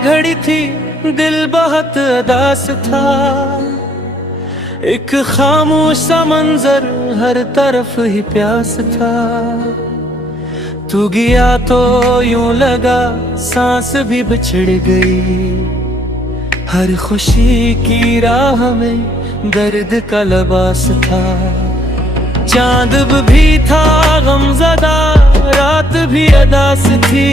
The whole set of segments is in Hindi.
घड़ी थी दिल बहुत उदास था, एक खामोश सा मंजर हर तरफ ही प्यास था। तू गया तो यूं लगा सांस भी बिछड़ गई, हर खुशी की राह में दर्द का लिबास था। चांद भी था गमज़दा, रात भी अदास थी,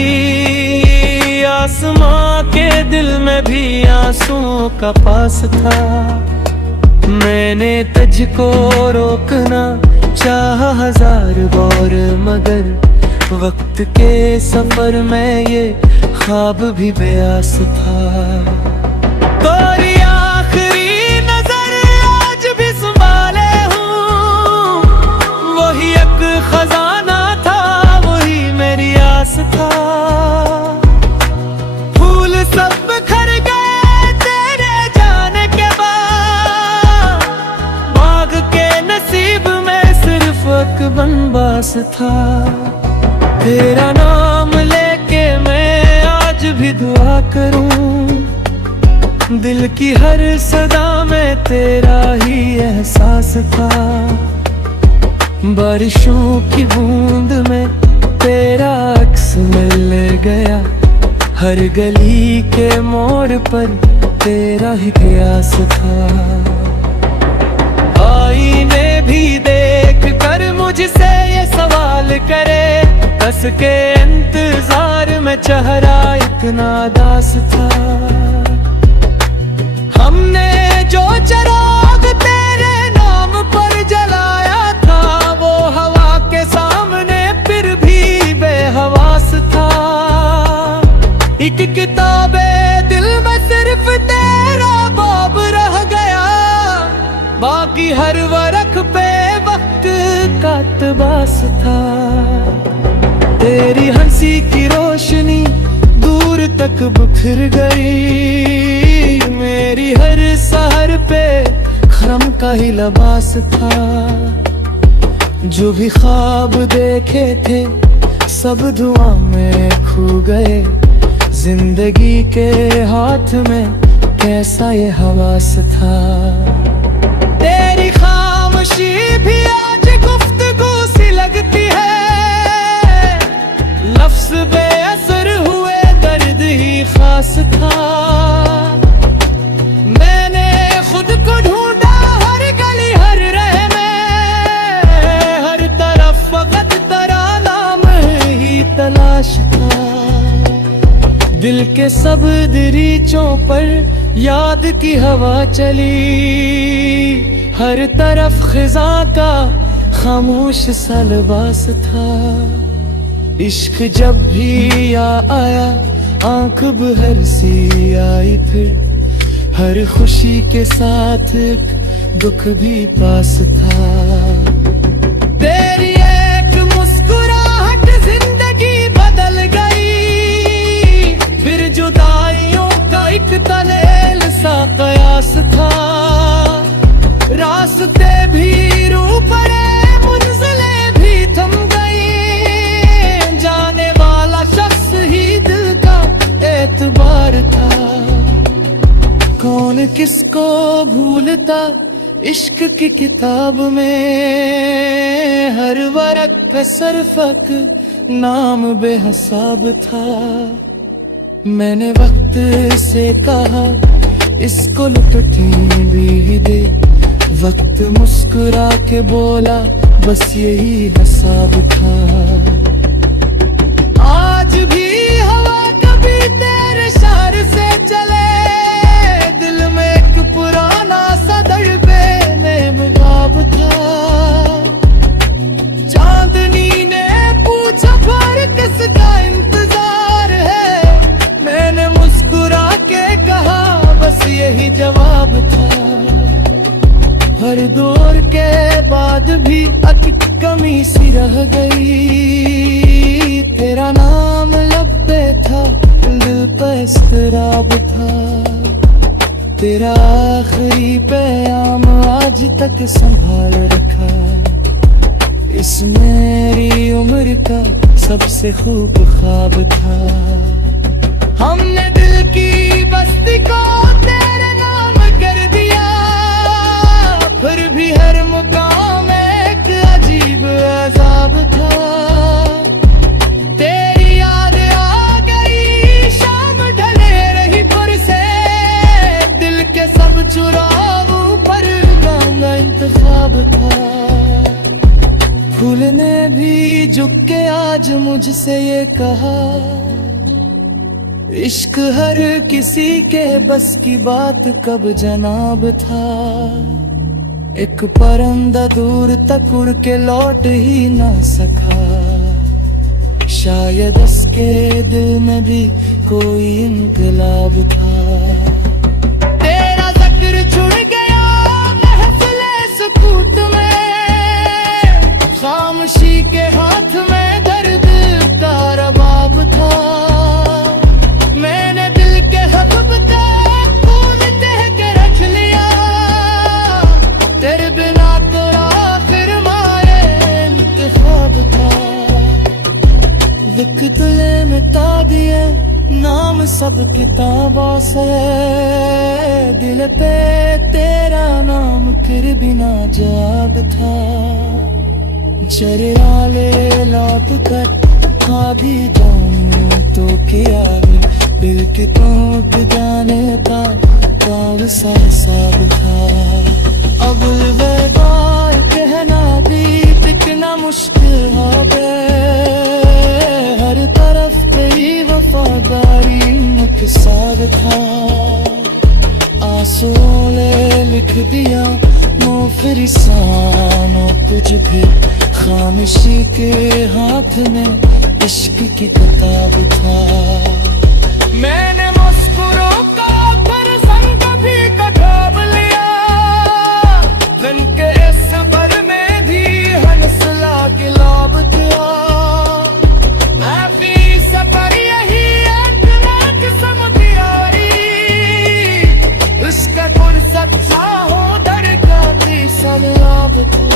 आसमां के दिल में भी आंसुओं का पास था। मैंने तुझको रोकना चाहा हजार बार, मगर वक्त के सफर में ये ख्वाब भी बेआस था। तेरी आखिरी नजर आज भी संभाले हूँ, वही एक खजाना था, वही मेरी आस था। फूल सब बिखर गए तेरे जाने के बाद, बाग के नसीब में सिर्फ एक बनवास था। तेरा नाम लेके मैं आज भी दुआ करूं, दिल की हर सदा में तेरा ही एहसास था। बारिशों की बूंद में तेरा अक्स मिल गया, हर गली के मोड़ पर तेरा ही कयास था। आईने भी देख कर मुझसे ये सवाल करे, बस के इंतजार में चेहरा इतना दास था। हमने जो चिराग तेरे नाम पर जलाया था, वो हवा के सामने फिर भी बेहवास था। एक किताबे दिल में सिर्फ तेरा बाब रह गया, बाकी हर वरख पे वक्त का इक़्तिबास था। तेरी हंसी की रोशनी दूर तक बिखर गई, मेरी हर सहर पे खरम का ही लिबास था। जो भी ख्वाब देखे थे सब धुआं में खो गए, जिंदगी के हाथ में कैसा ये हवास था। तेरी खामोशी भी आज गुफ्तगू सी लगती है, लफ्ज़ बेअसर हुए दर्द ही खास था। मैंने खुद को ढूंढा हर गली हर राह में, हर तरफ फकत तेरा नाम ही तलाश था। दिल के सब दरीचों पर याद की हवा चली, हर तरफ खिज़ा का खामोश सा लिबास था। इश्क जब भी आया आंख बहर सी आई, फिर हर खुशी के साथ एक दुख भी पास था। तेरी एक मुस्कुराहट जिंदगी बदल गई, फिर जुदाइयों का एक तलेल सा कयास था। रास्ते भी रू पड़े, मंजिलें भी थम गई, जाने वाला शख्स ही दिल का एतबार था। कौन किसको भूलता इश्क की किताब में, हर वरक पे सरफक नाम बेहसाब था। मैंने वक्त से कहा इसको लुटने भी दे, वक्त मुस्कुरा के बोला बस यही हिसाब था। आज भी हवा कभी तेरे शार से चले, दिल में एक पुराना सा दर्द बेनकाब था। चांदनी ने पूछा पर किसका इंतजार है, मैंने मुस्कुरा के कहा बस यही जवाब था। हर दौर के बाद भी एक कमी सी रह गई, तेरा नाम लब पे था, दिल पे इस्तराब था। तेरा आखिरी पैगाम आज तक संभाल रखा, इस मेरी उम्र का सबसे खूब ख्वाब था। हमने दिल की झुक के आज मुझसे ये कहा, इश्क हर किसी के बस की बात कब जनाब था। एक परिंदा दूर तक उड़ के लौट ही ना सका, शायद उसके दिल में भी कोई इनकलाब था। तेरा ज़िक्र छुड़ गया महफ़िले सुकूत में, खामोशी के हाथ में दर्द का रबाब था। मैंने दिल के हक पे खून तह के रख लिया, तेरे बिना तो आखिर मारे इंतखाब था। लिख दिले मिटा दिए नाम सब किताबों से, दिल पे तेरा नाम फिर भी ना जवाब था। जरियाले लौट कर खा भी जाऊं तो क्या भी, दिल की टूट जाने का कौन सा हिसाब था। अब अलविदा कहना भी टिकना मुश्किल हो गए, हर तरफ तेरी वफादारी मुकसार था। आंसुओं ने लिख दिया मुफिर सानों कुछ भी, खामोशी के हाथ में इश्क की किताब था। मैंने मुस्कुरा का फिर संग भी कटाब लिया, दिन के इस बर में भी हंसला गिलाब किया। ऐसी सफर यही एक रात समझियारी, उसका कुल सच्चा हो दर का भी सलाब था।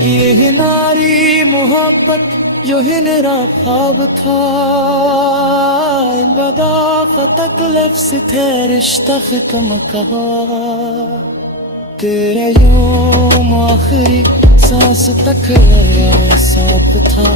ये नारी मोहब्बत यो ही मेरा ख्वाब था, बदा फतक लफ्ज़ थे रिश्ता ख़त्म कहा। तेरे यूं आखिरी सांस तक साफ था।